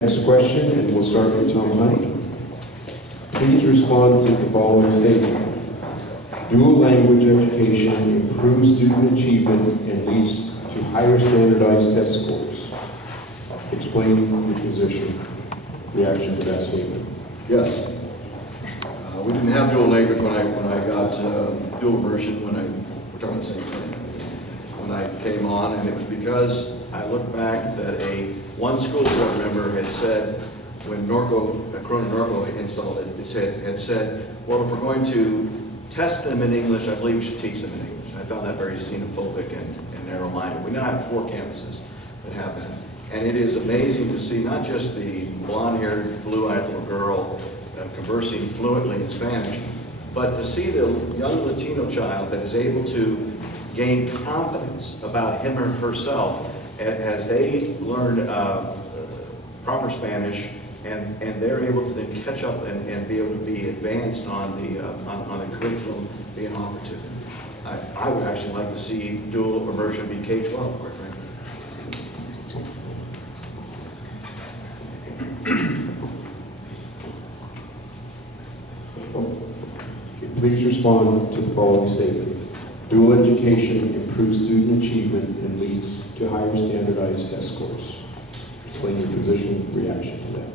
Next question, and we'll start with Tom Honey. Please respond to the following statement. Dual language education improves student achievement and leads to higher standardized test scores. Explain your position, reaction to that statement. Yes. We didn't have dual language when I got dual immersion we're talking the same thing, when I came on, and it was because I looked back that one school board member had said, when Corona Norco installed it, had said, well, if we're going to test them in English, I believe we should teach them in English. I found that very xenophobic and narrow-minded. We now have 4 campuses that have that. And it is amazing to see not just the blonde-haired, blue-eyed little girl conversing fluently in Spanish, but to see the young Latino child that is able to gain confidence about him or herself as they learn proper Spanish, and they're able to then catch up and be able to be advanced on the curriculum being offered to them. I would actually like to see dual immersion be K-12, quite frankly. Please respond to the following statement. Dual education improves student achievement and leads to higher standardized test scores. Explain your position, reaction to that.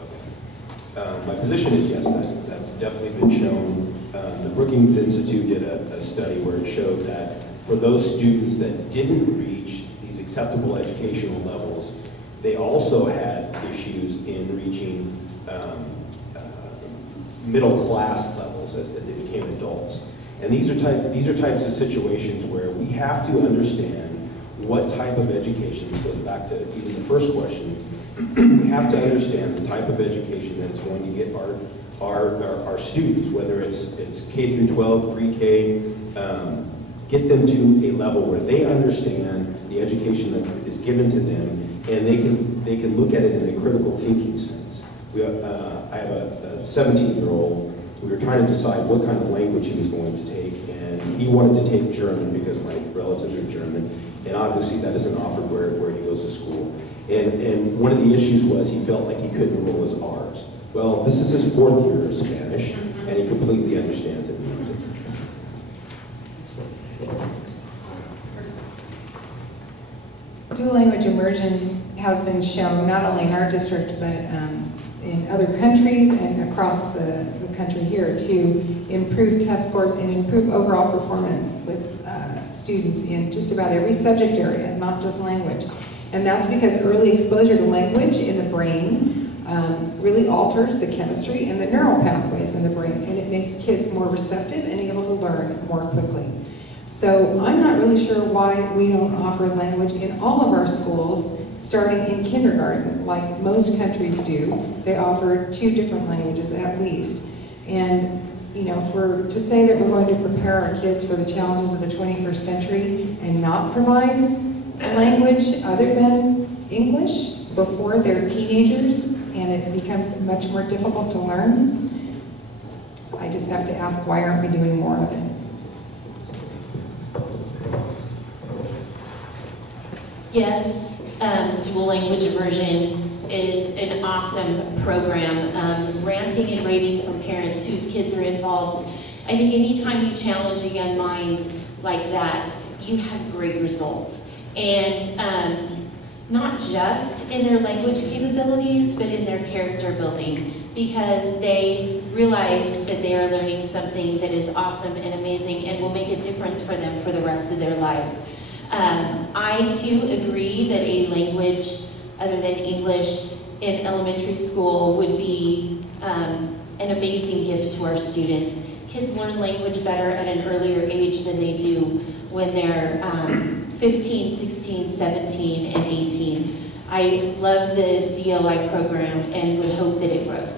Okay. My position is yes, that's definitely been shown. The Brookings Institute did a study where it showed that for those students that didn't reach these acceptable educational levels, they also had issues in reaching middle class levels as they became adults. And these are types of situations where we have to understand what type of education, this goes back to even the first question, we have to understand the type of education that's going to get our students, whether it's K through 12, pre-K, get them to a level where they understand the education that is given to them, and they can look at it in a critical thinking sense. I have a 17-year-old. We were trying to decide what kind of language he was going to take, and he wanted to take German because my relatives are German, and obviously that isn't offered where he goes to school. And one of the issues was he felt like he couldn't enroll his R's. Well, this is his 4th year of Spanish, and he completely understands it. Dual language immersion has been shown not only in our district, but in other countries and across the country here to improve test scores and improve overall performance with students in just about every subject area, not just language. And that's because early exposure to language in the brain really alters the chemistry and the neural pathways in the brain, and it makes kids more receptive and able to learn more quickly. So I'm not really sure why we don't offer language in all of our schools starting in kindergarten, like most countries do. They offer 2 different languages at least. And you know, to say that we're going to prepare our kids for the challenges of the 21st century and not provide a language other than English before they're teenagers and it becomes much more difficult to learn, I just have to ask, why aren't we doing more of it? Yes, dual language immersion is an awesome program. Ranting and raving from parents whose kids are involved. I think anytime you challenge a young mind like that, you have great results. And not just in their language capabilities, but in their character building, because they realize that they are learning something that is awesome and amazing and will make a difference for them for the rest of their lives. I too agree that a language other than English in elementary school would be an amazing gift to our students. Kids learn language better at an earlier age than they do when they're 15, 16, 17, and 18. I love the DLI program and would hope that it grows.